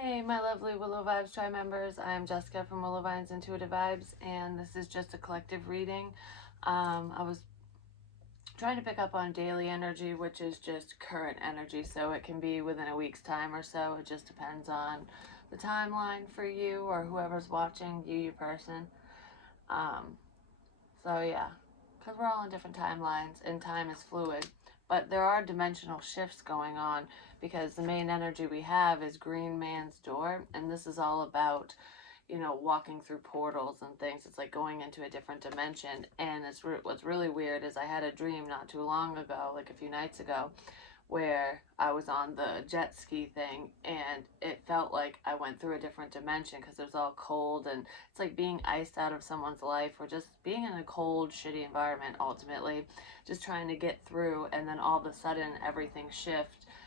Hey, my lovely Willow Vibes Tribe members. I'm Jessica from Willow Vines Intuitive Vibes, and this is just a collective reading. I was trying to pick up on daily energy, which is just current energy, so it can be within a week's time or so. It just depends on the timeline for you or whoever's watching, you person. Um, so yeah, because we're all on different timelines and time is fluid. But there are dimensional shifts going on because the main energy we have is Green Man's Door, and this is all about, walking through portals and things. It's like going into a different dimension. And what's really weird is I had a dream not too long ago, like a few nights ago, where I was on the jet ski thing and it felt like I went through a different dimension because it was all cold, and it's like being iced out of someone's life or just being in a cold, shitty environment ultimately, just trying to get through. And then all of a sudden everything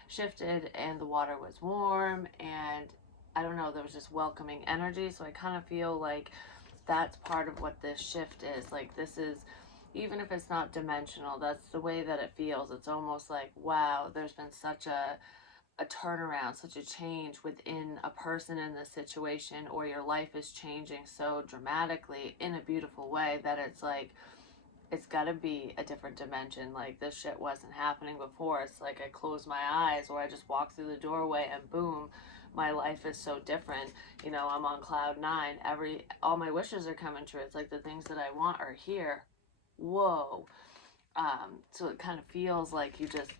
shifted and the water was warm, and I don't know, there was just welcoming energy. So I kind of feel like that's part of what this shift is. Like, this is, even if it's not dimensional, that's the way that it feels. It's almost like, wow, there's been such a turnaround, such a change within a person in this situation, or your life is changing so dramatically in a beautiful way that it's like, it's got to be a different dimension. Like, this shit wasn't happening before. It's like I close my eyes or I just walk through the doorway and boom, my life is so different. I'm on cloud nine. All my wishes are coming true. It's like the things that I want are here. Whoa. So it kind of feels like you just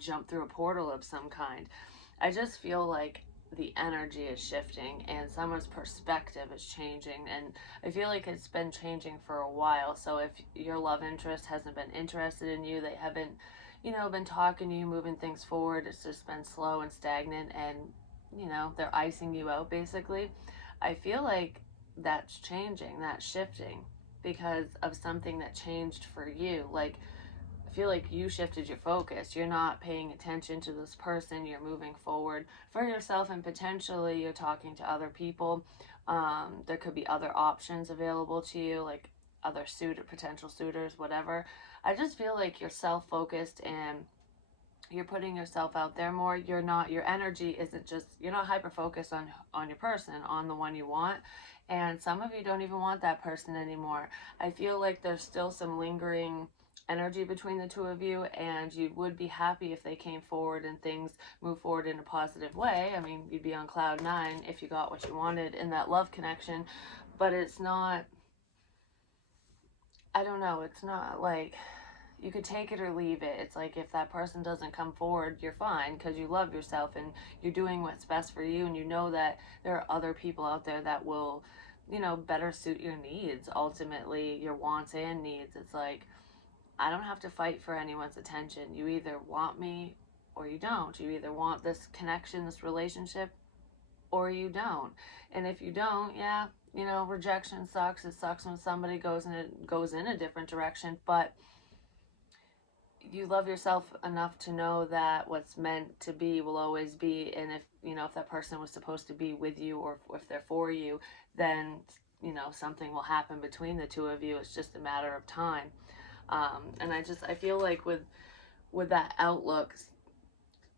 jump through a portal of some kind. I just feel like the energy is shifting and someone's perspective is changing, and I feel like it's been changing for a while. So if your love interest hasn't been interested in you, they haven't, been talking to you, moving things forward, it's just been slow and stagnant, and they're icing you out basically. I feel like that's changing, that's shifting because of something that changed for you. Like, I feel like you shifted your focus. You're not paying attention to this person. You're moving forward for yourself, and potentially you're talking to other people. There could be other options available to you, like other potential suitors, whatever. I just feel like you're self-focused and you're putting yourself out there more. You're not, your energy isn't just, you're not hyper focused on your person, on the one you want. And some of you don't even want that person anymore. I feel like there's still some lingering energy between the two of you, and you would be happy if they came forward and things move forward in a positive way. I mean, you'd be on cloud nine if you got what you wanted in that love connection. But it's not, I don't know, it's not like you could take it or leave it. It's like if that person doesn't come forward, you're fine because you love yourself and you're doing what's best for you, and you know that there are other people out there that will, better suit your needs, ultimately your wants and needs. It's like, I don't have to fight for anyone's attention. You either want me or you don't. You either want this connection, this relationship, or you don't. And if you don't, yeah, rejection sucks. It sucks when somebody goes in a different direction, but you love yourself enough to know that what's meant to be will always be. And if that person was supposed to be with you, or if they're for you, then something will happen between the two of you. It's just a matter of time. And I feel like with that outlook,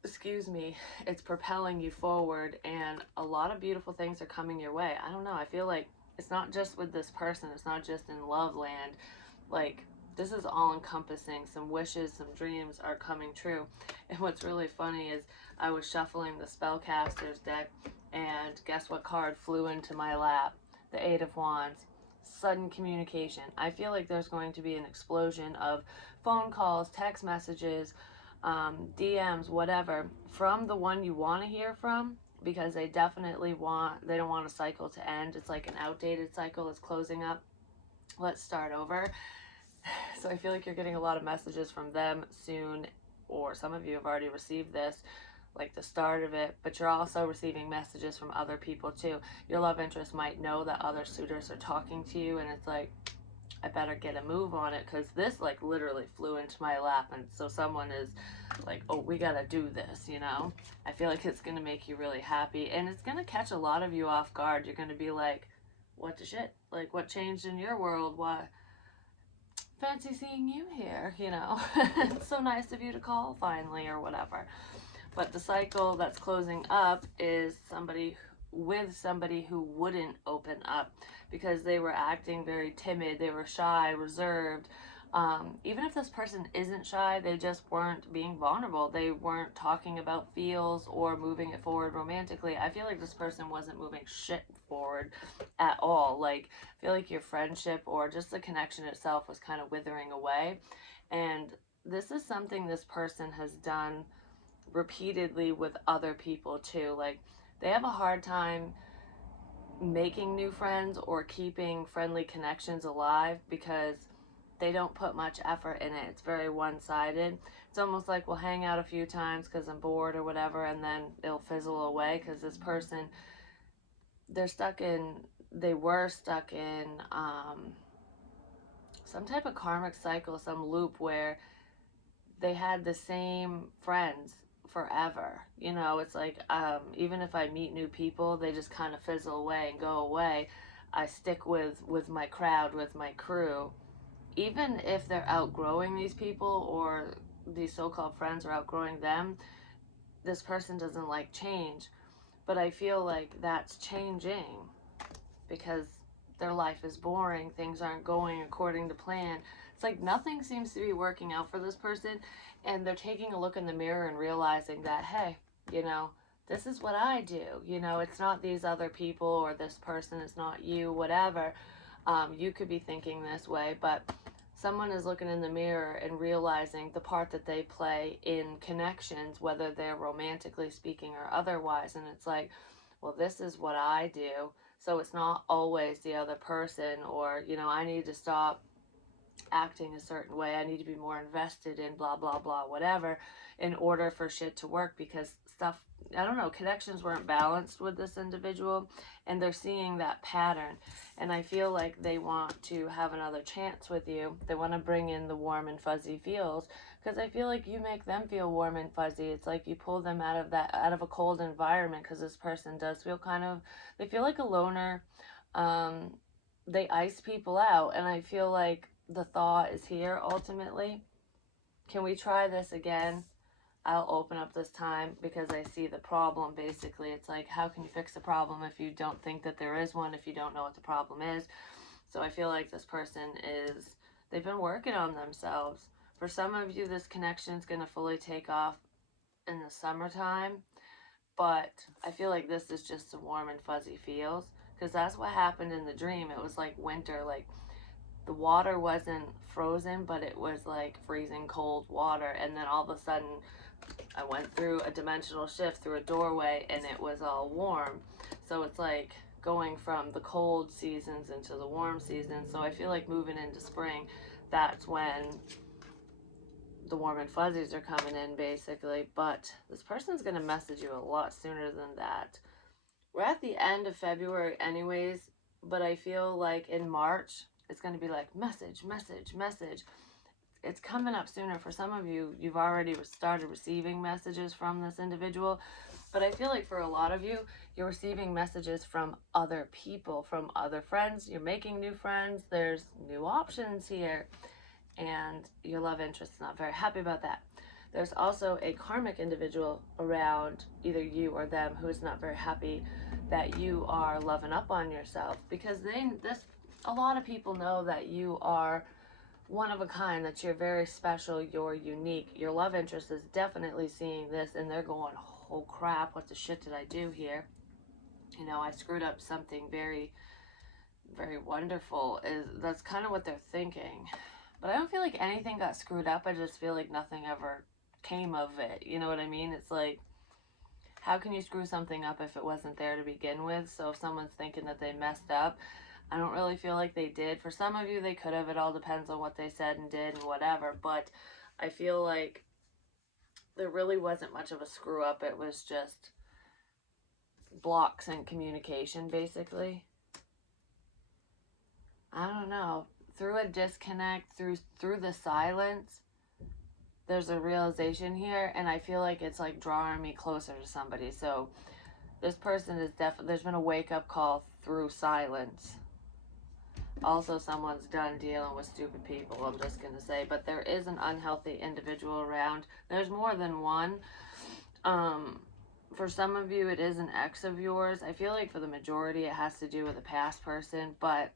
excuse me, it's propelling you forward, and a lot of beautiful things are coming your way. I don't know, I feel like it's not just with this person, it's not just in love land. Like, this is all encompassing. Some wishes, some dreams are coming true. And what's really funny is I was shuffling the spellcaster's deck, and guess what card flew into my lap? The Eight of Wands. Sudden communication. I feel like there's going to be an explosion of phone calls, text messages, DMs, whatever, from the one you want to hear from, because they don't want a cycle to end. It's like an outdated cycle is closing up. Let's start over. So I feel like you're getting a lot of messages from them soon, or some of you have already received this, like the start of it, but you're also receiving messages from other people too. Your love interest might know that other suitors are talking to you, and it's like, I better get a move on it because this like literally flew into my lap, and so someone is like, oh, we gotta do this. I feel like it's gonna make you really happy, and it's gonna catch a lot of you off guard. You're gonna be like, what the shit? Like, what changed in your world? Why? Fancy seeing you here, It's so nice of you to call finally, or whatever. But the cycle that's closing up is somebody with somebody who wouldn't open up because they were acting very timid, they were shy, reserved. Even if this person isn't shy, they just weren't being vulnerable. They weren't talking about feels or moving it forward romantically. I feel like this person wasn't moving shit forward at all. Like, I feel like your friendship or just the connection itself was kind of withering away. And this is something this person has done repeatedly with other people too. Like, they have a hard time making new friends or keeping friendly connections alive because they don't put much effort in it. It's very one-sided. It's almost like we'll hang out a few times because I'm bored or whatever, and then it'll fizzle away because this person, they're stuck in, they were stuck in some type of karmic cycle, some loop where they had the same friends forever. You know, it's like, even if I meet new people, they just kind of fizzle away and go away. I stick with my crowd, with my crew. Even if they're outgrowing these people or these so-called friends are outgrowing them, this person doesn't like change. But I feel like that's changing because their life is boring, things aren't going according to plan. It's like nothing seems to be working out for this person, and they're taking a look in the mirror and realizing that, hey, you know, this is what I do. You know, it's not these other people or this person, it's not you, whatever. You could be thinking this way, but someone is looking in the mirror and realizing the part that they play in connections, whether they're romantically speaking or otherwise. And it's like, well, this is what I do. So it's not always the other person, or, you know, I need to stop acting a certain way. I need to be more invested in blah, blah, blah, whatever, in order for shit to work because stuff, I don't know, connections weren't balanced with this individual and they're seeing that pattern. And I feel like they want to have another chance with you. They want to bring in the warm and fuzzy feels because I feel like you make them feel warm and fuzzy. It's like you pull them out of that, out of a cold environment because this person does feel kind of, they feel like a loner. They ice people out, and I feel like the thaw is here ultimately. Can we try this again? I'll open up this time because I see the problem basically. It's like, how can you fix the problem if you don't think that there is one, if you don't know what the problem is? So I feel like this person is, they've been working on themselves. For some of you, this connection is going to fully take off in the summertime, but I feel like this is just some warm and fuzzy feels because that's what happened in the dream. It was like winter, like the water wasn't frozen, but it was like freezing cold water. And then all of a sudden, I went through a dimensional shift through a doorway and it was all warm. So it's like going from the cold seasons into the warm seasons. So I feel like moving into spring, that's when the warm and fuzzies are coming in basically. But this person's going to message you a lot sooner than that. We're at the end of February anyways, but I feel like in March, it's going to be like message, message, message. It's coming up sooner. For some of you, you've already started receiving messages from this individual. But I feel like for a lot of you, you're receiving messages from other people, from other friends. You're making new friends. There's new options here. And your love interest is not very happy about that. There's also a karmic individual around either you or them who is not very happy that you are loving up on yourself because a lot of people know that you are one of a kind, that you're very special, you're unique. Your love interest is definitely seeing this and they're going, oh crap, what the shit did I do here? You know, I screwed up something very, very wonderful. That's kind of what they're thinking. But I don't feel like anything got screwed up. I just feel like nothing ever came of it. You know what I mean? It's like, how can you screw something up if it wasn't there to begin with? So if someone's thinking that they messed up, I don't really feel like they did. For some of you, they could have. It all depends on what they said and did and whatever. But I feel like there really wasn't much of a screw up. It was just blocks in communication, basically. I don't know. Through a disconnect, through the silence, there's a realization here, and I feel like it's like drawing me closer to somebody. So this person is definitely, there's been a wake-up call through silence. Also, someone's done dealing with stupid people, I'm just going to say. But there is an unhealthy individual around. There's more than one. For some of you, it is an ex of yours. I feel like for the majority, it has to do with a past person, but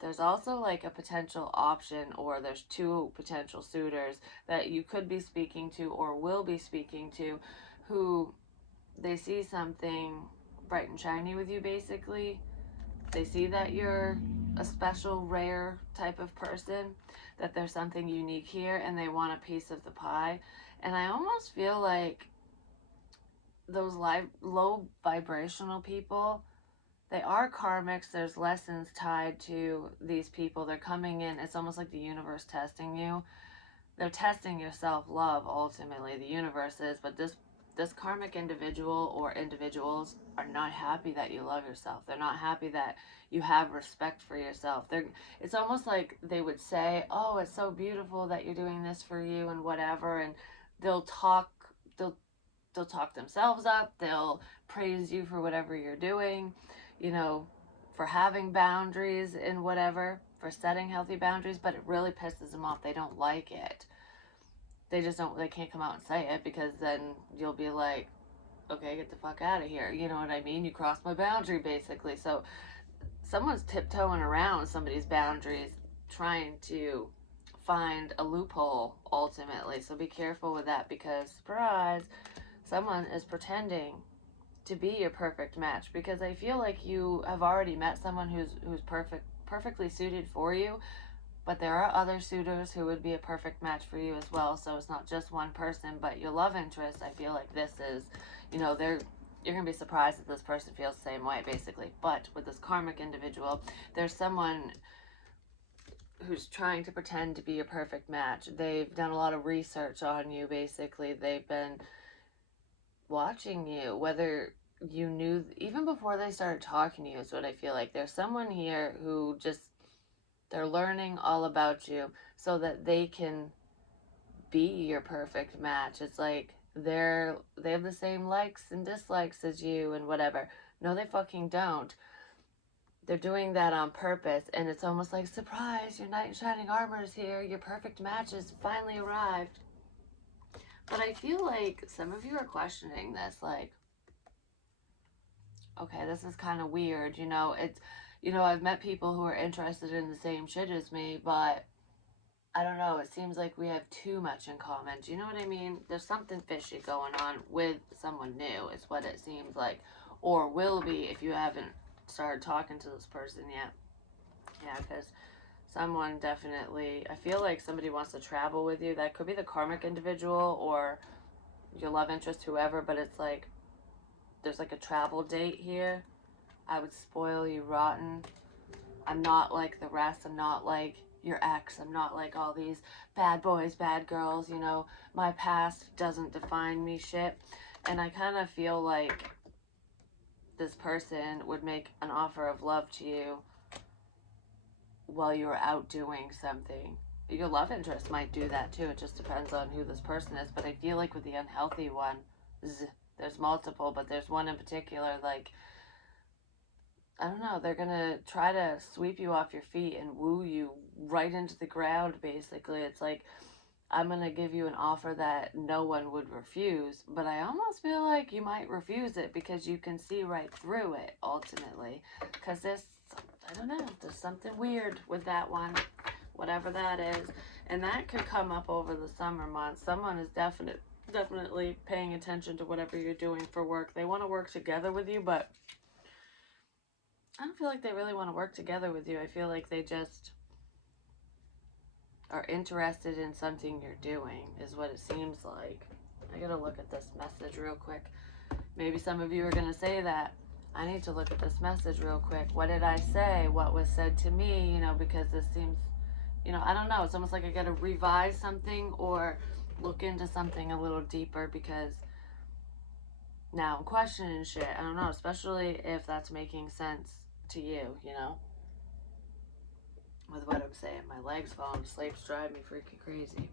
there's also like a potential option, or there's two potential suitors that you could be speaking to or will be speaking to, who they see something bright and shiny with you, basically. They see that you're a special, rare type of person, that there's something unique here, and they want a piece of the pie. And I almost feel like those low vibrational people, they are karmics. There's lessons tied to these people. They're coming in. It's almost like the universe testing you. They're testing your self-love, ultimately. The universe is. But this karmic individual or individuals are not happy that you love yourself. They're not happy that you have respect for yourself. It's almost like they would say, oh, it's so beautiful that you're doing this for you and whatever. And they'll talk, they'll they'll talk themselves up. They'll praise you for whatever you're doing, you know, for having boundaries and whatever, for setting healthy boundaries, but it really pisses them off. They don't like it. They just don't, they can't come out and say it, because then you'll be like, okay, get the fuck out of here. You know what I mean? You crossed my boundary, basically. So someone's tiptoeing around somebody's boundaries, trying to find a loophole, ultimately. So be careful with that, because, surprise, someone is pretending to be your perfect match, because I feel like you have already met someone who's perfectly suited for you, but there are other suitors who would be a perfect match for you as well. So it's not just one person. But your love interest, I feel like this is, you know, you're gonna be surprised that this person feels the same way, basically. But with this karmic individual, there's someone who's trying to pretend to be a perfect match. They've done a lot of research on you, basically. They've been watching you, whether you knew, even before they started talking to you, is what I feel like. There's someone here who just, they're learning all about you so that they can be your perfect match. It's like they have the same likes and dislikes as you and whatever. No, they fucking don't. They're doing that on purpose, and it's almost like, surprise, your knight in shining armor is here. Your perfect match has finally arrived. But I feel like some of you are questioning this, like, okay, this is kind of weird, you know. It's, you know, I've met people who are interested in the same shit as me, but I don't know, it seems like we have too much in common. Do you know what I mean? There's something fishy going on with someone new, is what it seems like. Or will be, if you haven't started talking to this person yet. Yeah, because someone definitely, I feel like somebody wants to travel with you. That could be the karmic individual or your love interest, whoever, but it's like, there's like a travel date here. I would spoil you rotten. I'm not like the rest. I'm not like your ex. I'm not like all these bad boys, bad girls, you know. My past doesn't define me shit. And I kind of feel like this person would make an offer of love to you while you were out doing something. Your love interest might do that too. It just depends on who this person is. But I feel like with the unhealthy one, there's multiple, but there's one in particular, like, I don't know, they're gonna try to sweep you off your feet and woo you right into the ground, basically. It's like, I'm gonna give you an offer that no one would refuse, but I almost feel like you might refuse it because you can see right through it, ultimately. Because I don't know, there's something weird with that one, whatever that is. And that could come up over the summer months. Someone is definitely paying attention to whatever you're doing for work. They want to work together with you, but I don't feel like they really want to work together with you. I feel like they just are interested in something you're doing, is what it seems like. I gotta look at this message real quick. Maybe some of you are gonna say that. I need to look at this message real quick. What did I say? What was said to me? You know, because this seems, you know, I don't know. It's almost like I gotta revise something or look into something a little deeper, because now I'm questioning shit. I don't know, especially if that's making sense to you, you know, with what I'm saying. My legs falling asleep drive me freaking crazy.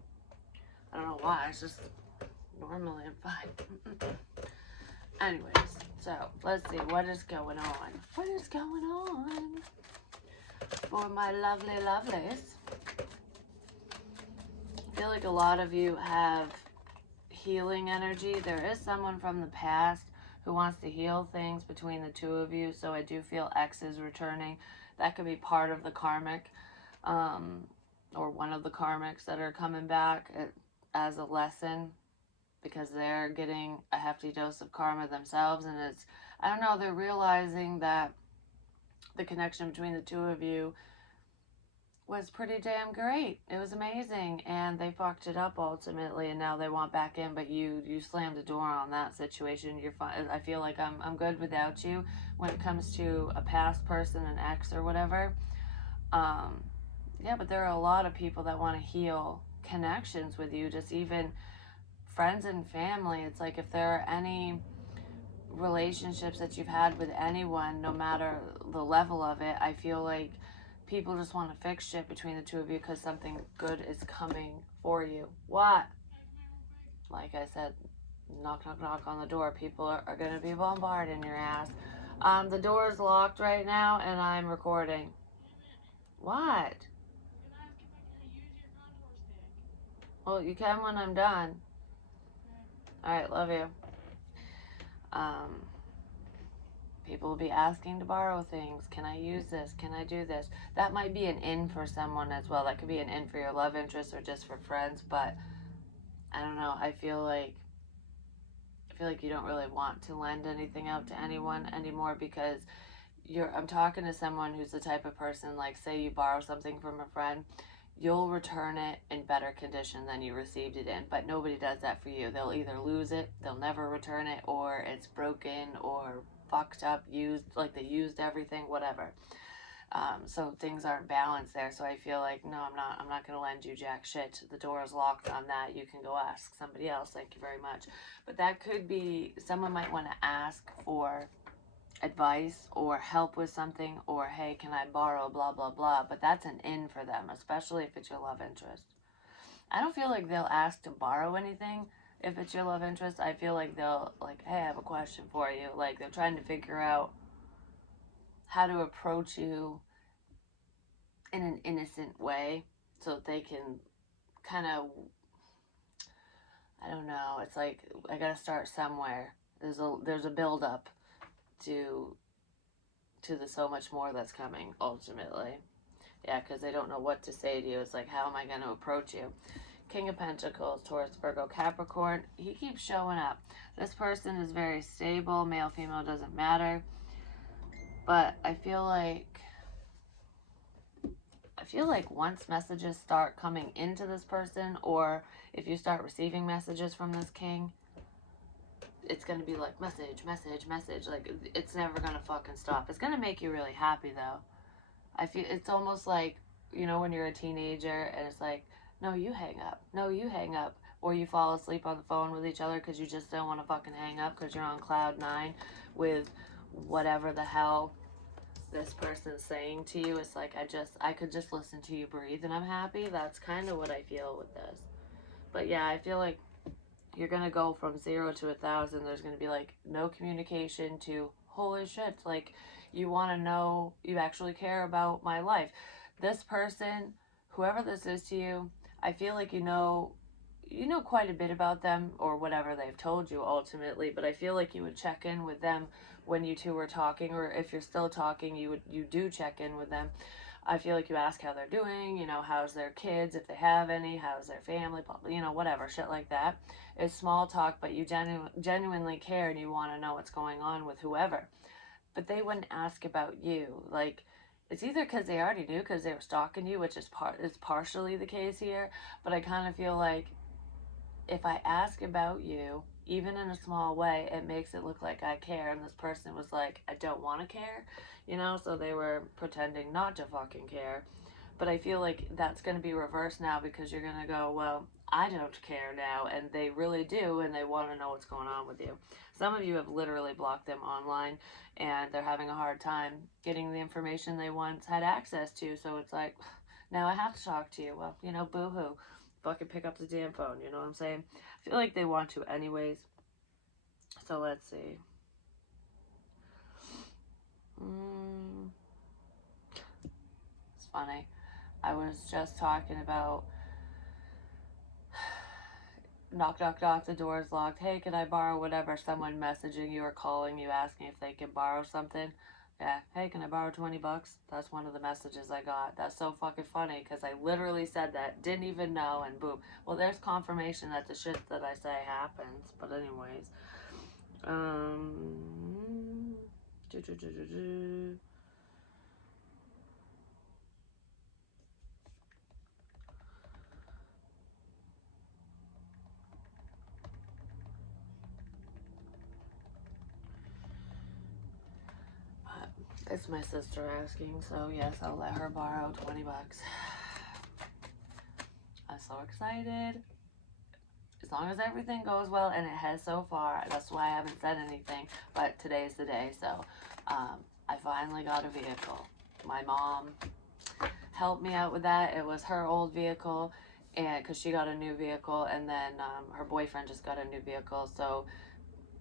I don't know why. It's just, normally I'm fine. Anyways, so let's see what is going on. What is going on for my lovely lovelies? I feel like a lot of you have healing energy. There is someone from the past who wants to heal things between the two of you. So I do feel exes returning. That could be part of the karmic, or one of the karmics that are coming back as a lesson, because they're getting a hefty dose of karma themselves. And it's, I don't know, they're realizing that the connection between the two of you was pretty damn great. It was amazing, and they fucked it up ultimately, and now they want back in, but you slammed the door on that situation. You're fine. I feel like I'm good without you when it comes to a past person, an ex or whatever. Yeah, but there are a lot of people that want to heal connections with you, just even friends and family. It's like if there are any relationships that you've had with anyone, no matter the level of it, I feel like people just want to fix shit between the two of you because something good is coming for you. What? Like I said, knock, knock, knock on the door. People are going to be bombarding your ass. The door is locked right now, and I'm recording. What? Well, you can when I'm done. Alright, love you. People will be asking to borrow things. Can I use this? Can I do this? That might be an in for someone as well. That could be an in for your love interest or just for friends, but I don't know. I feel like you don't really want to lend anything out to anyone anymore, because I'm talking to someone who's the type of person, like, say you borrow something from a friend, you'll return it in better condition than you received it in, but nobody does that for you. They'll either lose it, they'll never return it, or it's broken or fucked up, used, like they used everything, whatever. So things aren't balanced there. So I feel like, no, I'm not going to lend you jack shit. The door is locked on that. You can go ask somebody else. Thank you very much. But that could be, someone might want to ask for advice or help with something, or hey, can I borrow blah blah blah, but that's an in for them, especially if it's your love interest. I don't feel like they'll ask to borrow anything if it's your love interest. I feel like they'll, like, hey, I have a question for you. Like, they're trying to figure out how to approach you in an innocent way so that they can kind of, I don't know, it's like I gotta start somewhere. There's a build up to the so much more that's coming ultimately. Yeah, because they don't know what to say to you. It's like, how am I going to approach you? King of Pentacles, Taurus, Virgo, Capricorn. He keeps showing up. This person is very stable. Male, female, doesn't matter. But I feel like once messages start coming into this person, or if you start receiving messages from this king, it's going to be like message, message, message. Like, it's never going to fucking stop. It's going to make you really happy, though. I feel it's almost like, you know, when you're a teenager and it's like, no, you hang up. No, you hang up. Or you fall asleep on the phone with each other because you just don't want to fucking hang up because you're on cloud 9 with whatever the hell this person's saying to you. It's like, I could just listen to you breathe and I'm happy. That's kind of what I feel with this. But yeah, I feel like you're going to go from 0 to 1,000. There's going to be like no communication to holy shit. Like, you want to know, you actually care about my life. This person, whoever this is to you, I feel like you know quite a bit about them, or whatever they've told you ultimately, but I feel like you would check in with them when you two were talking, or if you're still talking, you do check in with them. I feel like you ask how they're doing, you know, how's their kids, if they have any, how's their family, you know, whatever, shit like that. It's small talk, but you genuinely care and you want to know what's going on with whoever. But they wouldn't ask about you. Like, it's either because they already knew because they were stalking you, which is partially the case here, but I kind of feel like if I ask about you, even in a small way, it makes it look like I care. And this person was like, I don't want to care, you know? So they were pretending not to fucking care. But I feel like that's going to be reversed now, because you're going to go, well, I don't care now. And they really do, and they want to know what's going on with you. Some of you have literally blocked them online, and they're having a hard time getting the information they once had access to. So it's like, now I have to talk to you. Well, you know, boo-hoo. Fucking pick up the damn phone, you know what I'm saying? I feel like they want to anyways. So let's see. It's funny. I was just talking about knock, knock, knock, the door's locked. Hey, can I borrow whatever? Someone messaging you or calling you asking if they can borrow something. Yeah, hey, can I borrow 20 bucks? That's one of the messages I got. That's so fucking funny because I literally said that, didn't even know, and boom. Well, there's confirmation that the shit that I say happens. But anyways, um, do, do, do, do, do. It's my sister asking, so yes, I'll let her borrow 20 bucks. I'm so excited. As long as everything goes well, and it has so far, that's why I haven't said anything, but today's the day, so I finally got a vehicle. My mom helped me out with that. It was her old vehicle, and because she got a new vehicle, and then her boyfriend just got a new vehicle, so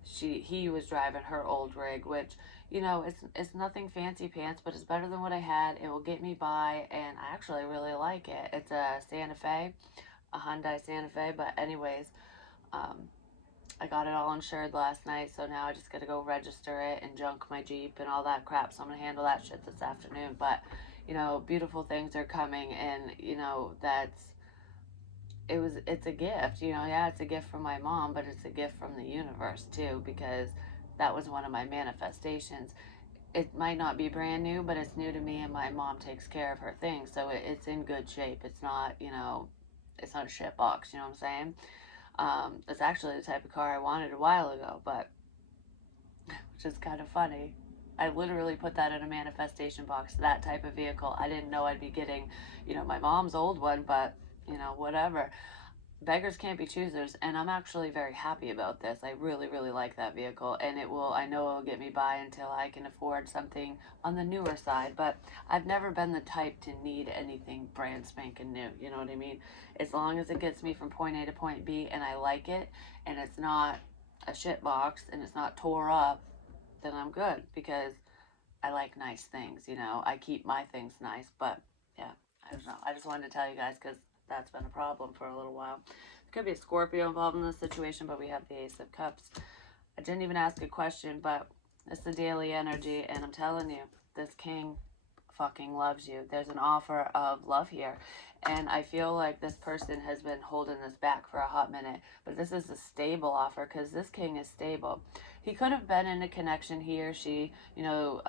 he was driving her old rig, which, you know, it's nothing fancy pants, but it's better than what I had. It will get me by, and I actually really like it. It's a Santa Fe, a Hyundai Santa Fe. But anyways, um, I got it all insured last night, so now I just gotta go register it and junk my Jeep and all that crap. So I'm gonna handle that shit this afternoon. But you know, beautiful things are coming, and you know it's a gift. You know, yeah, it's a gift from my mom, but it's a gift from the universe too, because that was one of my manifestations. It might not be brand new, but it's new to me, and my mom takes care of her things, so it's in good shape. It's not, you know, it's not a shit box. You know what I'm saying? It's actually the type of car I wanted a while ago, but which is kind of funny. I literally put that in a manifestation box, that type of vehicle. I didn't know I'd be getting, you know, my mom's old one, but, you know, whatever. Beggars can't be choosers, and I'm actually very happy about this. I really, really like that vehicle, and I know it will get me by until I can afford something on the newer side, but I've never been the type to need anything brand spanking new, you know what I mean? As long as it gets me from point A to point B and I like it, and it's not a shit box, and it's not tore up, then I'm good, because I like nice things, you know? I keep my things nice, but yeah, I don't know. I just wanted to tell you guys because that's been a problem for a little while. There could be a Scorpio involved in this situation, but we have the Ace of Cups. I didn't even ask a question, but it's the daily energy, and I'm telling you, this king fucking loves you. There's an offer of love here, and I feel like this person has been holding this back for a hot minute, but this is a stable offer because this king is stable. He could have been in a connection, he or she, you know,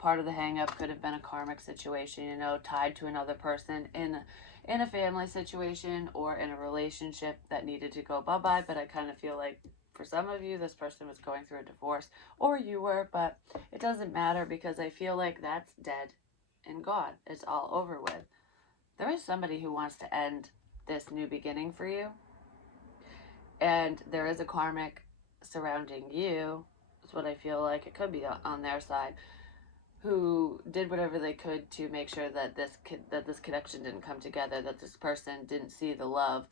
part of the hang up could have been a karmic situation, you know, tied to another person in a family situation or in a relationship that needed to go bye-bye. But I kind of feel like for some of you, this person was going through a divorce, or you were, but it doesn't matter because I feel like that's dead and gone. It's all over with. There is somebody who wants to end this new beginning for you, and there is a karmic surrounding you. Is what I feel like. It could be on their side, who did whatever they could to make sure that this connection didn't come together, that this person didn't see the love,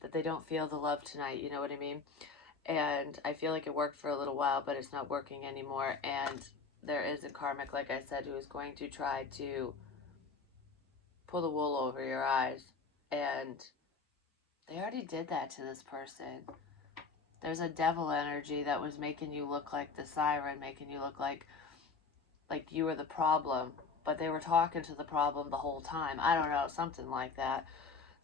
that they don't feel the love tonight. You know what I mean? And I feel like it worked for a little while, but it's not working anymore. And there is a karmic, like I said, who is going to try to pull the wool over your eyes. And they already did that to this person. There's a devil energy that was making you look like the siren, making you look like you were the problem, but they were talking to the problem the whole time. I don't know, something like that.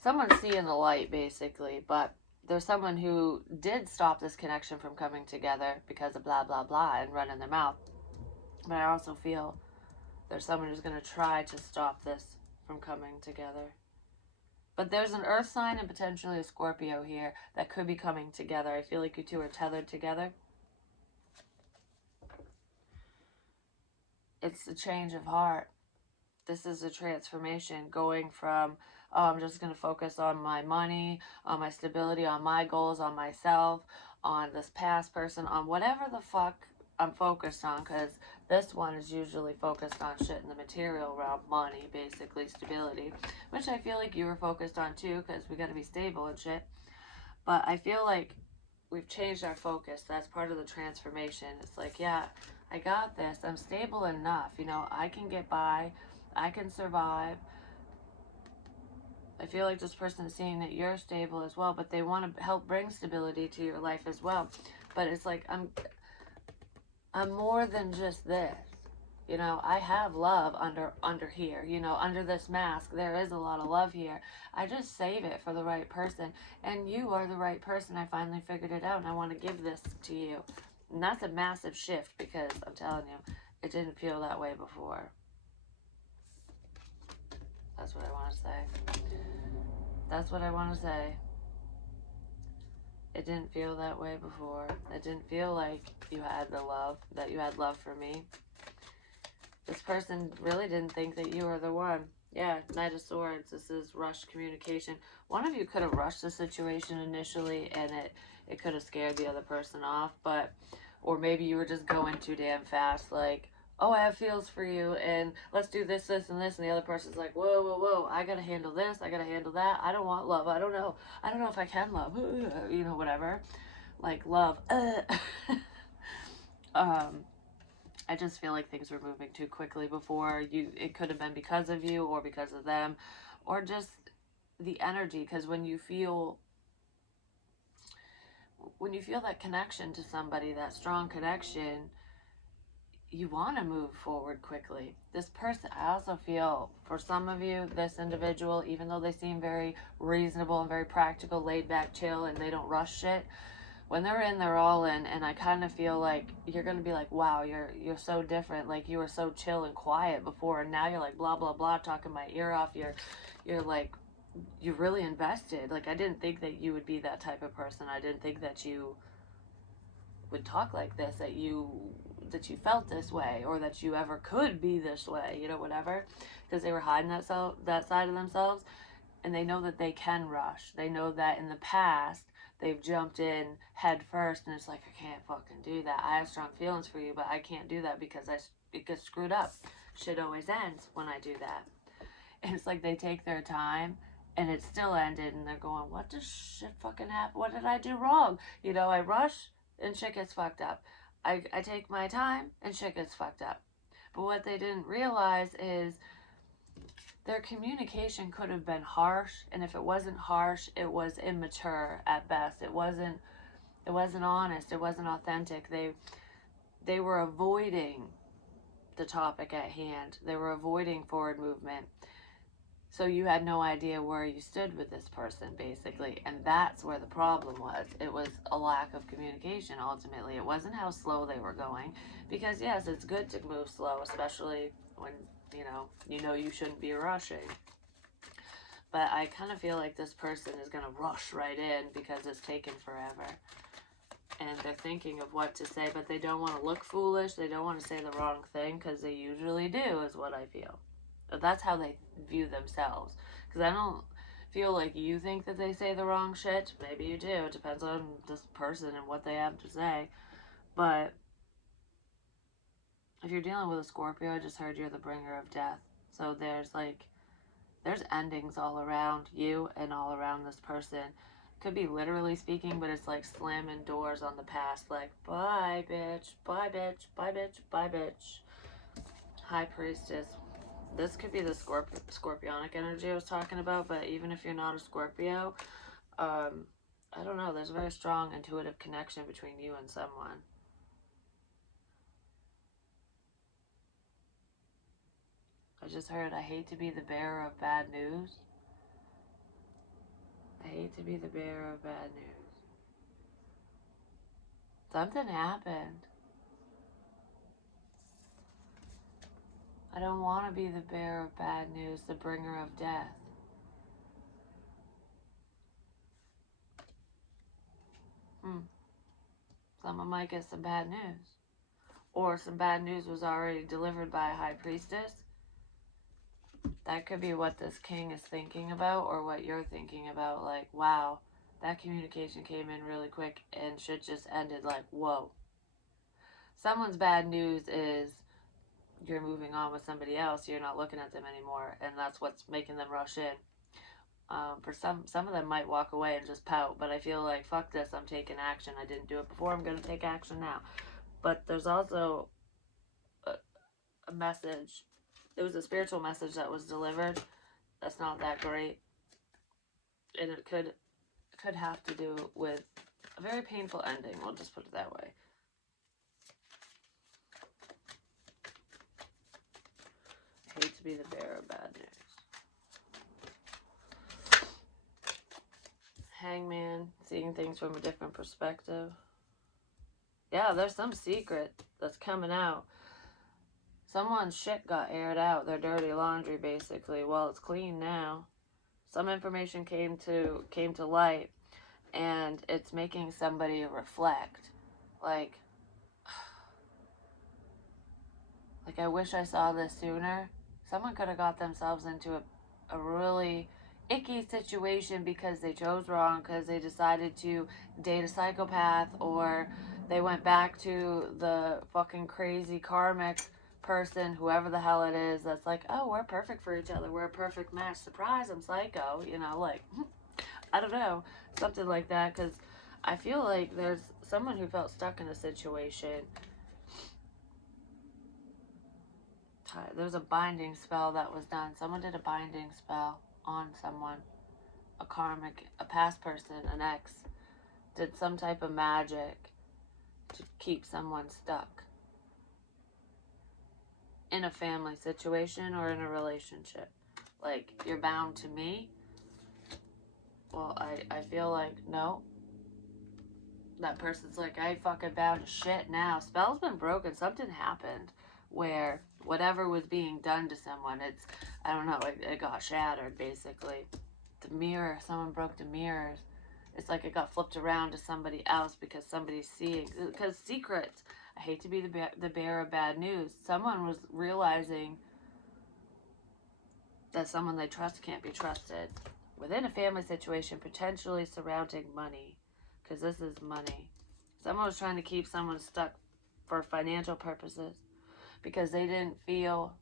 Someone's seeing the light, basically, but there's someone who did stop this connection from coming together because of blah, blah, blah, and running their mouth. But I also feel there's someone who's going to try to stop this from coming together. But there's an earth sign and potentially a Scorpio here that could be coming together. I feel like you two are tethered together. It's a change of heart. This is a transformation going from, oh, I'm just going to focus on my money, on my stability, on my goals, on myself, on this past person, on whatever the fuck I'm focused on, because this one is usually focused on shit in the material realm, money, basically, stability, which I feel like you were focused on too, because we got to be stable and shit. But I feel like we've changed our focus. That's part of the transformation. It's like, yeah, I got this. I'm stable enough. You know, I can get by. I can survive. I feel like this person is seeing that you're stable as well, but they want to help bring stability to your life as well. But it's like, I'm more than just this. You know, I have love under here. You know, under this mask, there is a lot of love here. I just save it for the right person. And you are the right person. I finally figured it out, and I want to give this to you. And that's a massive shift, because I'm telling you, it didn't feel that way before. That's what I want to say. That's what I want to say. It didn't feel that way before. It didn't feel like you had the love, that you had love for me. This person really didn't think that you were the one. Yeah, Knight of Swords. This is rushed communication. One of you could have rushed the situation initially, and it could have scared the other person off. But, or maybe you were just going too damn fast. Like, oh, I have feels for you, and let's do this, this, and this. And the other person's like, whoa, whoa, whoa. I gotta handle this. I gotta handle that. I don't want love. I don't know. I don't know if I can love. You know, whatever. Like, love. I just feel like things were moving too quickly before. It could have been because of you, or because of them, or just the energy. Because when you feel that connection to somebody, that strong connection, you want to move forward quickly. This person, I also feel, for some of you, this individual, even though they seem very reasonable and very practical, laid back, chill, and they don't rush shit, when they're in, they're all in. And I kind of feel like you're going to be like, wow, you're so different. Like, you were so chill and quiet before, and now you're like, blah, blah, blah, talking my ear off. You're like, you're really invested. Like, I didn't think that you would be that type of person. I didn't think that you would talk like this, that you felt this way, or that you ever could be this way, you know, whatever. Because they were hiding that side of themselves, and they know that they can rush. They know that in the past, they've jumped in head first, and it's like, I can't fucking do that. I have strong feelings for you, but I can't do that because it gets screwed up. Shit always ends when I do that. And it's like they take their time, and it still ended, and they're going, what does shit fucking happen? What did I do wrong? You know, I rush, and shit gets fucked up. I take my time, and shit gets fucked up. But what they didn't realize is their communication could have been harsh, and if it wasn't harsh, it was immature at best. It wasn't honest. It wasn't authentic. They were avoiding the topic at hand. They were avoiding forward movement. So you had no idea where you stood with this person, basically. And that's where the problem was. It was a lack of communication, ultimately. It wasn't how slow they were going. Because, yes, it's good to move slow, especially when, you know you shouldn't be rushing. But I kind of feel like this person is going to rush right in because it's taken forever. And they're thinking of what to say, but they don't want to look foolish. They don't want to say the wrong thing, because they usually do, is what I feel. But that's how they view themselves. Because I don't feel like you think that they say the wrong shit. Maybe you do. It depends on this person and what they have to say. But if you're dealing with a Scorpio, I just heard you're the bringer of death. So there's endings all around you and all around this person. Could be literally speaking, but it's like slamming doors on the past. Like, bye, bitch. Bye, bitch. Bye, bitch. Bye, bitch. High Priestess. This could be the scorpionic energy I was talking about, but even if you're not a Scorpio, I don't know, there's a very strong intuitive connection between you and someone. I just heard, I hate to be the bearer of bad news. I hate to be the bearer of bad news. Something happened. I don't want to be the bearer of bad news, the bringer of death. Someone might get some bad news. Or some bad news was already delivered by a High Priestess. That could be what this king is thinking about, or what you're thinking about. Like, wow, that communication came in really quick and shit just ended. Like, whoa. Someone's bad news is you're moving on with somebody else. You're not looking at them anymore, and that's what's making them rush in. For some of them might walk away and just pout, but I feel like, fuck this, I'm taking action. I didn't do it before, I'm going to take action now. But there's also a message. There was a spiritual message that was delivered that's not that great. And it could have to do with a very painful ending. We'll just put it that way. I hate to be the bearer of bad news. Hangman, seeing things from a different perspective. Yeah, there's some secret that's coming out. Someone's shit got aired out, their dirty laundry basically. Well, it's clean now. Some information came to light, and it's making somebody reflect. Like I wish I saw this sooner. Someone could have got themselves into a really icky situation because they chose wrong, because they decided to date a psychopath, or they went back to the fucking crazy karmic person, whoever the hell it is, that's like, oh, we're perfect for each other, we're a perfect match, surprise, I'm psycho, you know, like, I don't know, something like that, because I feel like there's someone who felt stuck in a situation. There's a binding spell that was done. Someone did a binding spell on someone, a karmic, a past person, an ex, did some type of magic to keep someone stuck in a family situation or in a relationship. Like, you're bound to me. Well, I feel like, no. That person's like, I ain't fucking bound to shit now. Spell's been broken. Something happened where whatever was being done to someone, I don't know, it got shattered, basically. The mirror, someone broke the mirrors. It's like it got flipped around to somebody else because somebody's seeing. Because secrets, I hate to be the bearer of bad news. Someone was realizing that someone they trust can't be trusted within a family situation, potentially surrounding money, because this is money. Someone was trying to keep someone stuck for financial purposes because they didn't feel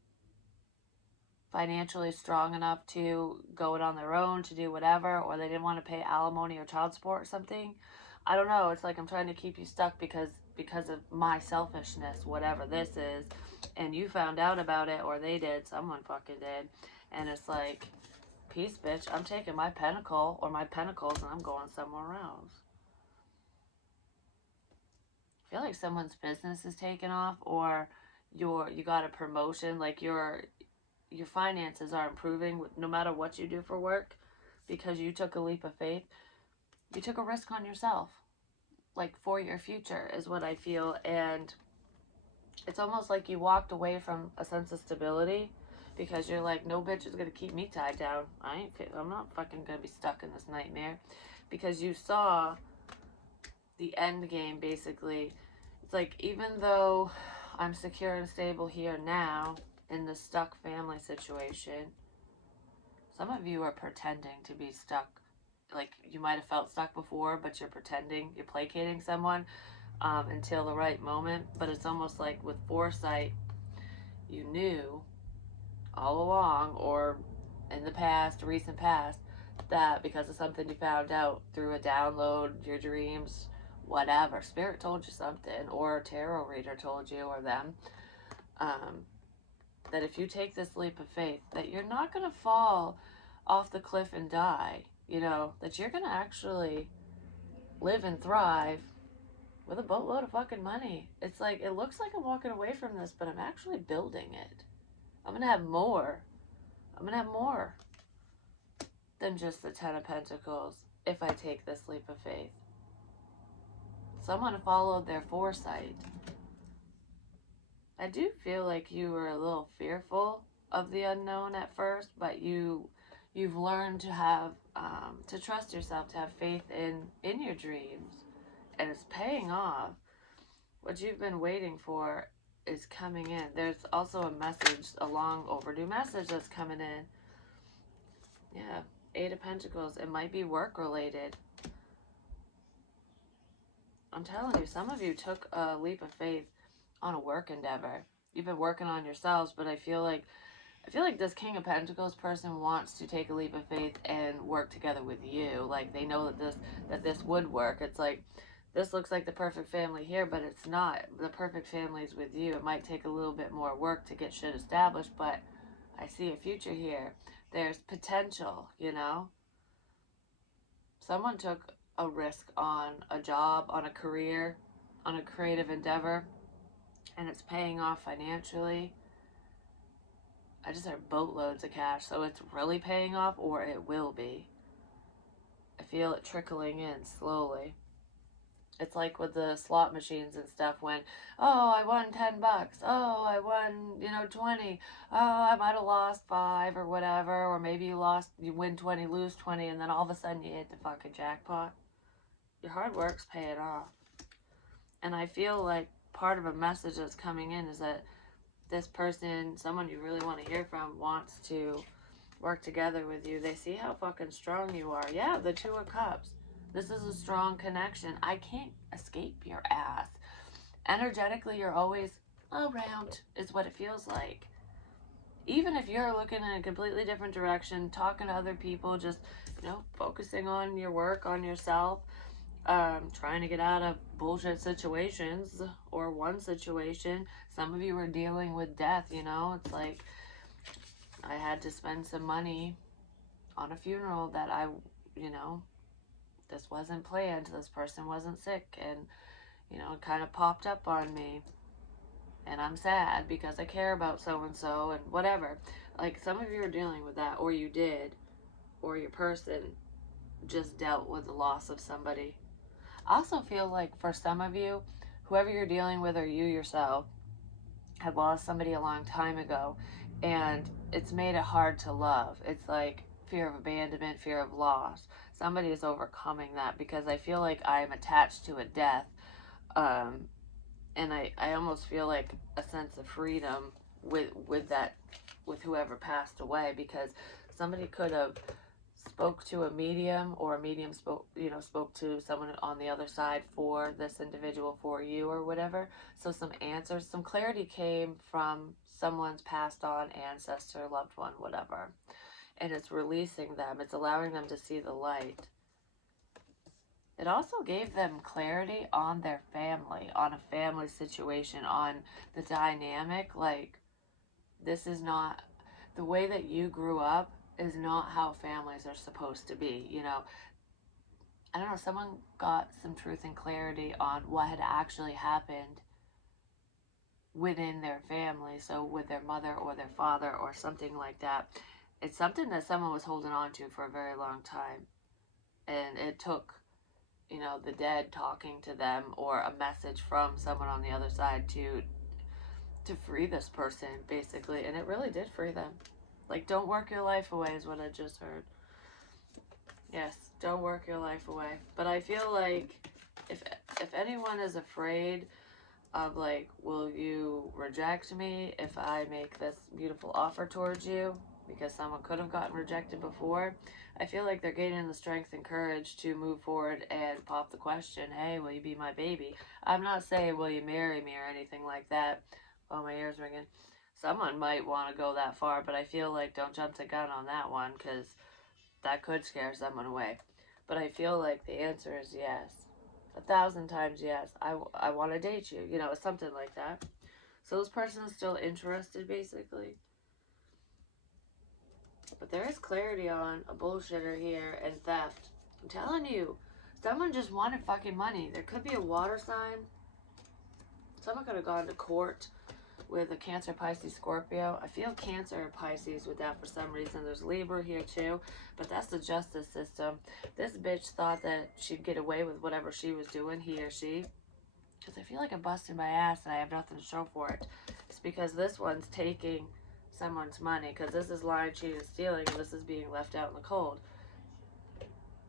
financially strong enough to go it on their own, to do whatever, or they didn't want to pay alimony or child support or something. I don't know. It's like I'm trying to keep you stuck because of my selfishness, whatever this is, and you found out about it, or they did, someone fucking did, and it's like, peace, bitch. I'm taking my pentacle or my pentacles and I'm going somewhere else. I feel like someone's business is taken off, or you got a promotion, like your finances are improving no matter what you do for work, because you took a leap of faith. You took a risk on yourself, like for your future, is what I feel. And it's almost like you walked away from a sense of stability because you're like, no bitch is gonna keep me tied down. I'm not fucking gonna be stuck in this nightmare, because you saw the end game, basically. It's like, even though I'm secure and stable here now in the stuck family situation, some of you are pretending to be stuck. Like, you might have felt stuck before, but you're pretending, you're placating someone until the right moment. But it's almost like with foresight, you knew all along, or in the past, recent past, that because of something you found out through a download, your dreams, whatever, spirit told you something, or a tarot reader told you, or them, that if you take this leap of faith, that you're not going to fall off the cliff and die, you know, that you're going to actually live and thrive with a boatload of fucking money. It's like, it looks like I'm walking away from this, but I'm actually building it. I'm going to have more. I'm going to have more than just the 10 of Pentacles if I take this leap of faith. Someone followed their foresight. I do feel like you were a little fearful of the unknown at first, but you've learned to have to trust yourself, to have faith in your dreams, and it's paying off. What you've been waiting for is coming in. There's also a message, a long overdue message that's coming in. Yeah, 8 of Pentacles. It might be work related. I'm telling you, some of you took a leap of faith on a work endeavor. You've been working on yourselves, but I feel like this King of Pentacles person wants to take a leap of faith and work together with you. Like, they know that this would work. It's like, this looks like the perfect family here, but it's not. The perfect family is with you. It might take a little bit more work to get shit established, but I see a future here. There's potential, you know? someone took a risk on a job, on a career, on a creative endeavor, and it's paying off financially. I just heard boatloads of cash, so it's really paying off, or it will be. I feel it trickling in slowly. It's like with the slot machines and stuff when, oh, I won $10. Oh, I won, 20. Oh, I might have lost 5 or whatever. Or maybe you win 20, lose 20, and then all of a sudden you hit the fucking jackpot. Your hard work's paying off. And I feel like part of a message that's coming in is that this person, someone you really want to hear from, wants to work together with you. They see how fucking strong you are. Yeah, the Two of Cups. This is a strong connection. I can't escape your ass. Energetically, you're always around, is what it feels like. Even if you're looking in a completely different direction, talking to other people, just, focusing on your work, on yourself, trying to get out of bullshit situations or one situation. Some of you are dealing with death, It's like I had to spend some money on a funeral that this wasn't planned. This person wasn't sick, and it kind of popped up on me, and I'm sad because I care about so and so and whatever. Like, some of you are dealing with that, or you did, or your person just dealt with the loss of somebody. I also feel like for some of you, whoever you're dealing with or you yourself had lost somebody a long time ago, and it's made it hard to love. It's like fear of abandonment, fear of loss. Somebody is overcoming that, because I feel like I'm attached to a death, and I almost feel like a sense of freedom with that, with whoever passed away, because somebody could have spoke to a medium, or a medium spoke to someone on the other side for this individual, for you, or whatever. So some answers, some clarity came from someone's passed on ancestor, loved one, whatever. And it's releasing them. It's allowing them to see the light. It also gave them clarity on their family, on a family situation, on the dynamic. Like, this is not the way that you grew up, is not how families are supposed to be. I don't know, someone got some truth and clarity on what had actually happened within their family. So with their mother or their father or something like that. It's something that someone was holding on to for a very long time. And it took, the dead talking to them, or a message from someone on the other side to free this person, basically. And it really did free them. Like, don't work your life away is what I just heard. Yes, don't work your life away. But I feel like if anyone is afraid of, like, will you reject me if I make this beautiful offer towards you, because someone could have gotten rejected before, I feel like they're gaining the strength and courage to move forward and pop the question, hey, will you be my baby? I'm not saying, will you marry me, or anything like that. Oh, my ear's ringing. Someone might want to go that far, but I feel like don't jump the gun on that one, because that could scare someone away. But I feel like the answer is yes. 1,000 times yes. I want to date you. Something like that. So this person is still interested, basically. But there is clarity on a bullshitter here and theft. I'm telling you, someone just wanted fucking money. There could be a water sign. Someone could have gone to court with a Cancer, Pisces, Scorpio. I feel Cancer and Pisces with that for some reason. There's Libra here too, but that's the justice system. This bitch thought that she'd get away with whatever she was doing, he or she. Because I feel like I'm busting my ass and I have nothing to show for it. It's because this one's taking someone's money, because this is lying, cheating, stealing, and this is being left out in the cold.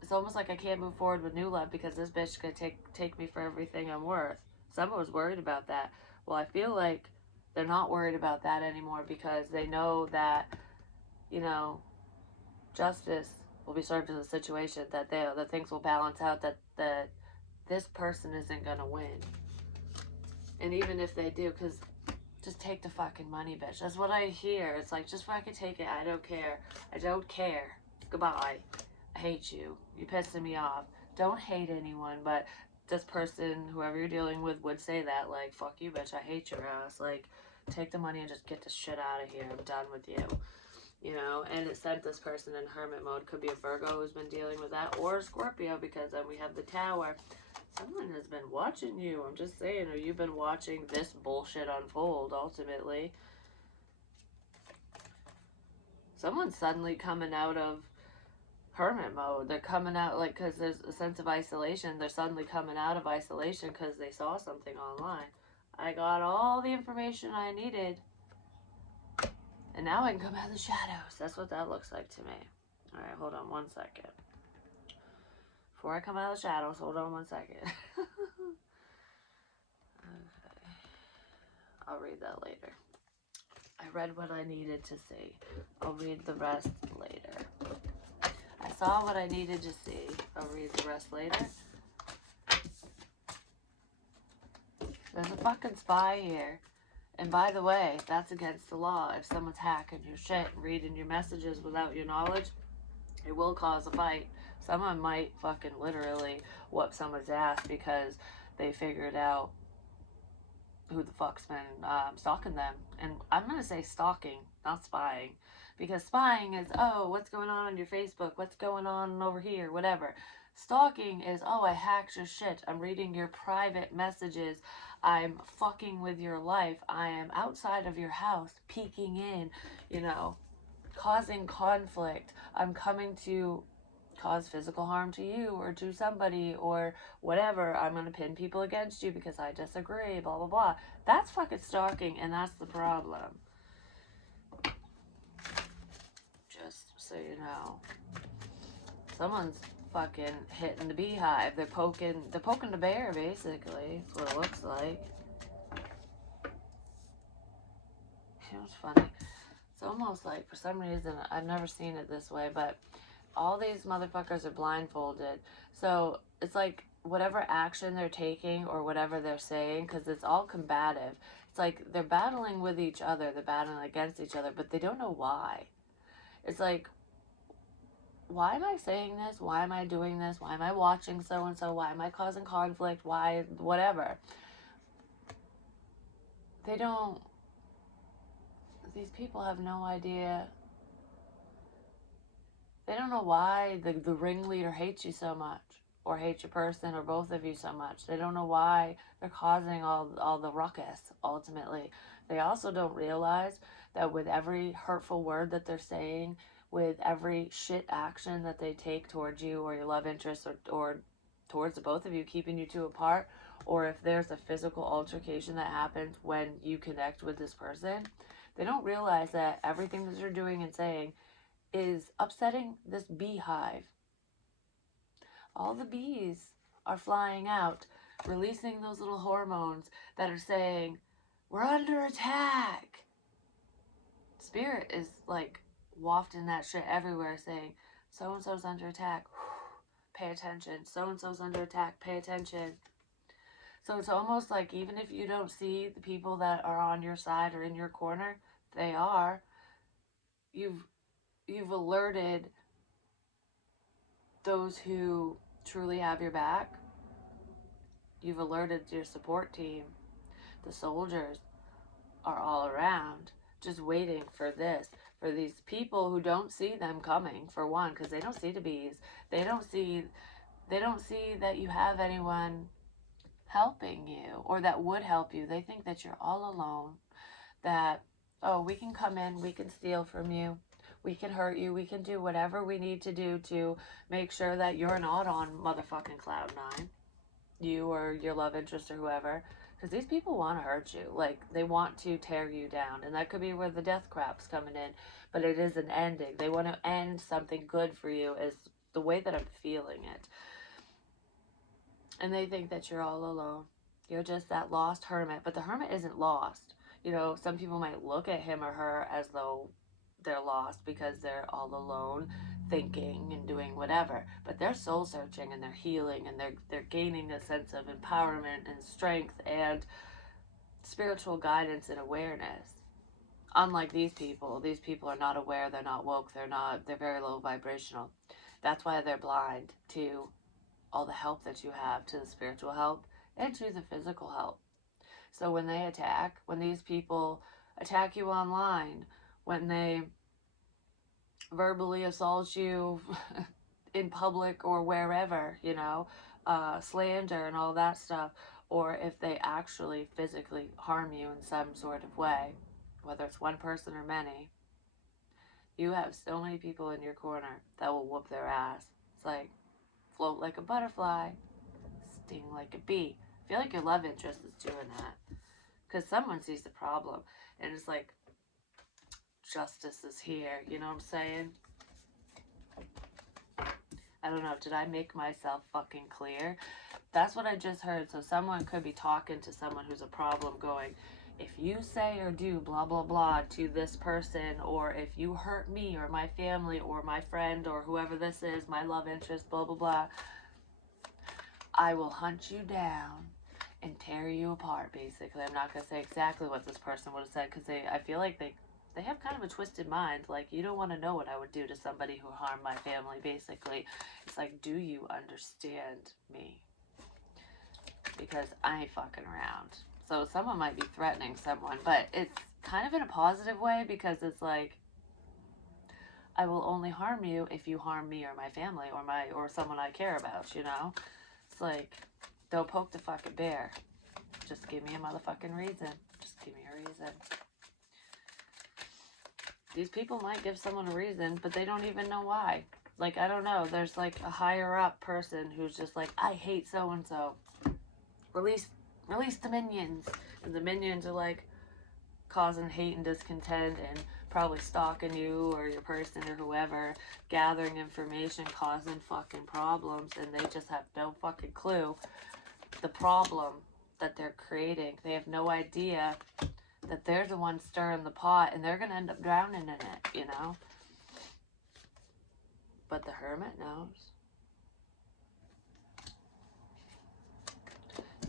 It's almost like I can't move forward with new love because this bitch could take me for everything I'm worth. Someone was worried about that. Well, I feel like they're not worried about that anymore, because they know that, justice will be served in the situation, that things will balance out, that this person isn't going to win. And even if they do, because just take the fucking money, bitch. That's what I hear. It's like, just fucking take it. I don't care. I don't care. Goodbye. I hate you. You're pissing me off. Don't hate anyone, but this person, whoever you're dealing with, would say that, like, fuck you, bitch. I hate your ass. Like, take the money and just get the shit out of here. I'm done with you. you know, and it sent this person in hermit mode. Could be a Virgo who's been dealing with that, or a Scorpio, because then we have the Tower. Someone has been watching you. I'm just saying, or you've been watching this bullshit unfold, ultimately. Someone's suddenly coming out of hermit mode. They're coming out, like, because there's a sense of isolation. They're suddenly coming out of isolation because they saw something online. I got all the information I needed, and now I can come out of the shadows. That's what that looks like to me. All right, hold on one second. Before I come out of the shadows, hold on 1 second. Okay. I'll read that later. I read what I needed to see. I'll read the rest later. I saw what I needed to see. I'll read the rest later. There's a fucking spy here. And by the way, that's against the law. If someone's hacking your shit, reading your messages without your knowledge, it will cause a fight. Someone might fucking literally whoop someone's ass because they figured out who the fuck's been stalking them. And I'm going to say stalking, not spying. Because spying is, oh, what's going on your Facebook? What's going on over here? Whatever. Stalking is, oh, I hacked your shit. I'm reading your private messages. I'm fucking with your life. I am outside of your house, peeking in, you know, causing conflict. I'm coming to cause physical harm to you or to somebody or whatever. I'm going to pin people against you because I disagree, blah, blah, blah. That's fucking stalking, and that's the problem. Just so you know. Someone's fucking hitting the beehive. They're poking the bear, basically. That's what it looks like. You know what's funny? It's almost like, for some reason, I've never seen it this way, but all these motherfuckers are blindfolded. So it's like whatever action they're taking or whatever they're saying, because it's all combative. It's like they're battling with each other. They're battling against each other, but they don't know why. It's like, why am I saying this? Why am I doing this? Why am I watching so-and-so? Why am I causing conflict? Why, whatever. They don't, these people have no idea. They don't know why the ringleader hates you so much, or hates your person, or both of you so much. They don't know why they're causing all the ruckus, ultimately. They also don't realize that with every hurtful word that they're saying, with every shit action that they take towards you or your love interest, or towards the both of you, keeping you two apart, or if there's a physical altercation that happens when you connect with this person, they don't realize that everything that they're doing and saying is upsetting this beehive. All the bees are flying out, releasing those little hormones that are saying, we're under attack. Spirit is like wafting that shit everywhere, saying, so-and-so's under attack. Pay attention. So-and-so's under attack. Pay attention. So it's almost like, even if you don't see the people that are on your side or in your corner, they are. You've alerted those who truly have your back. You've alerted your support team. The soldiers are all around, just waiting for this, for these people who don't see them coming, for one, because they don't see the bees. They don't see that you have anyone helping you or that would help you. They think that you're all alone, that, oh, we can come in, we can steal from you, we can hurt you, we can do whatever we need to do to make sure that you're not on motherfucking cloud nine, you or your love interest or whoever, because these people want to hurt you. Like, they want to tear you down, and that could be where the death crap's coming in, but it is an ending. They want to end something good for you, is the way that I'm feeling it. And they think that you're all alone. You're just that lost hermit, but the hermit isn't lost. You know, some people might look at him or her as though they're lost because they're all alone, thinking and doing whatever, but they're soul searching and they're healing, and they're gaining a sense of empowerment and strength and spiritual guidance and awareness. Unlike these people are not aware, they're not woke, they're very low vibrational. That's why they're blind to all the help that you have, to the spiritual help and to the physical help. So when they attack, when these people attack you online, when they verbally assault you in public or wherever, you know, slander and all that stuff, or if they actually physically harm you in some sort of way, whether it's one person or many, you have so many people in your corner that will whoop their ass. It's like float like a butterfly, sting like a bee. I feel like your love interest is doing that because someone sees the problem and it's like, justice is here. You know what I'm saying? I don't know. Did I make myself fucking clear? That's what I just heard. So someone could be talking to someone who's a problem going, if you say or do blah, blah, blah to this person, or if you hurt me or my family or my friend or whoever this is, my love interest, blah, blah, blah, I will hunt you down and tear you apart, basically. I'm not going to say exactly what this person would have said because I feel like they have kind of a twisted mind. Like, you don't want to know what I would do to somebody who harmed my family, basically. It's like, do you understand me? Because I ain't fucking around. So someone might be threatening someone, but it's kind of in a positive way because it's like, I will only harm you if you harm me or my family or someone I care about, you know? It's like, don't poke the fucking bear. Just give me a motherfucking reason. Just give me a reason. These people might give someone a reason, but they don't even know why. Like, I don't know. There's like a higher up person who's just like, I hate so-and-so. Release the minions. And the minions are like causing hate and discontent and probably stalking you or your person or whoever, gathering information, causing fucking problems, and they just have no fucking clue the problem that they're creating. They have no idea that they're the one stirring the pot and they're going to end up drowning in it, you know? But the hermit knows.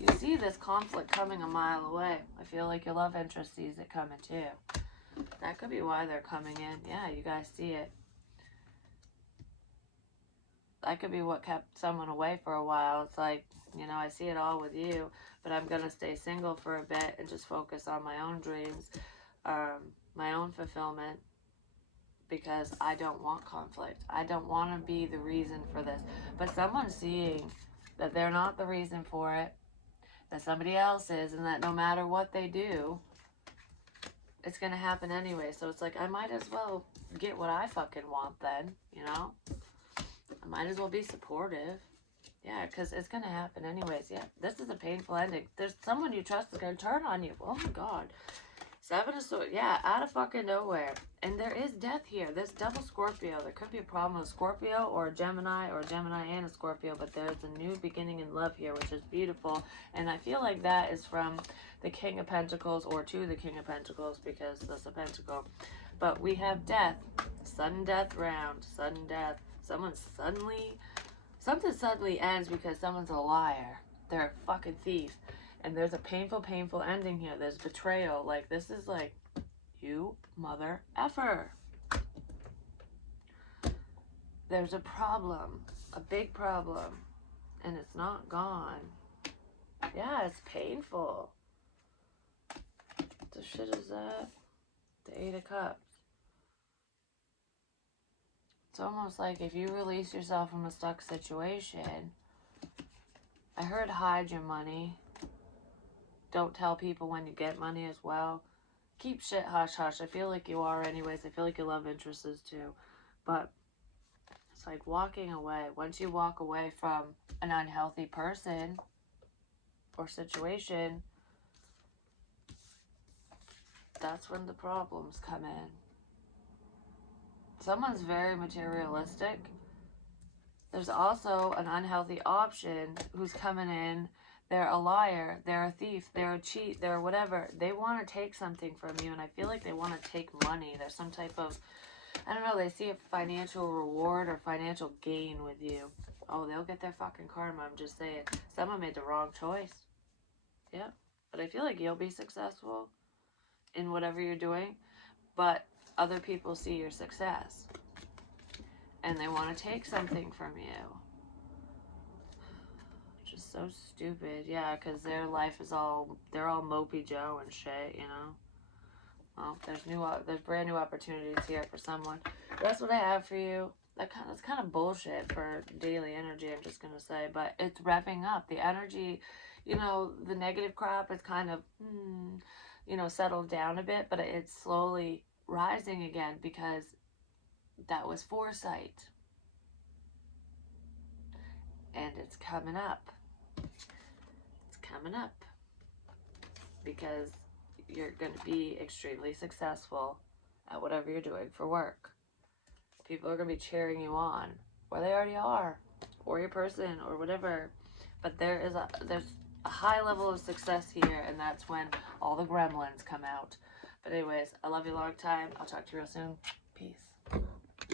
You see this conflict coming a mile away. I feel like your love interest sees it coming too. That could be why they're coming in. Yeah, you guys see it. That could be what kept someone away for a while. It's like, you know, I see it all with you, but I'm going to stay single for a bit and just focus on my own dreams, my own fulfillment, because I don't want conflict. I don't want to be the reason for this. But someone's seeing that they're not the reason for it, that somebody else is, and that no matter what they do, it's going to happen anyway. So it's like, I might as well get what I fucking want then, you know? I might as well be supportive. Yeah, because it's going to happen anyways. Yeah, this is a painful ending. There's someone you trust is going to turn on you. Oh my God. Seven of Swords. Yeah, out of fucking nowhere. And there is death here. There's double Scorpio. There could be a problem with Scorpio or a Gemini and a Scorpio. But there's a new beginning in love here, which is beautiful. And I feel like that is from the King of Pentacles or to the King of Pentacles because that's a pentacle. But we have death. Sudden death round. Sudden death. Something suddenly ends because someone's a liar. They're a fucking thief. And there's a painful, painful ending here. There's betrayal. Like, this is like, you mother effer. There's a problem. A big problem. And it's not gone. Yeah, it's painful. What the shit is that? The Eight of Cups. It's almost like if you release yourself from a stuck situation. I heard hide your money. Don't tell people when you get money as well. Keep shit hush hush. I feel like you are anyways. I feel like your love interest is too. But it's like walking away. Once you walk away from an unhealthy person or situation, that's when the problems come in. Someone's very materialistic. There's also an unhealthy option who's coming in. They're a liar, they're a thief, they're a cheat, they're whatever. They want to take something from you, and I feel like they want to take money. There's some type of, I don't know, they see a financial reward or financial gain with you. Oh, they'll get their fucking karma, I'm just saying. Someone made the wrong choice. Yeah, but I feel like you'll be successful in whatever you're doing, but other people see your success, and they want to take something from you. Just so stupid. Yeah, because their life is all, they're all mopey Joe and shit, you know? there's brand new opportunities here for someone. That's what I have for you. It's kind of bullshit for daily energy, I'm just gonna say, but it's revving up the energy. The negative crap is kind of settled down a bit, but it's slowly rising again because that was foresight, and it's coming up. It's coming up because you're going to be extremely successful at whatever you're doing for work. People are going to be cheering you on, or they already are, or your person, or whatever. But there's a high level of success here, and that's when all the gremlins come out. But anyways, I love you long time. I'll talk to you real soon. Peace.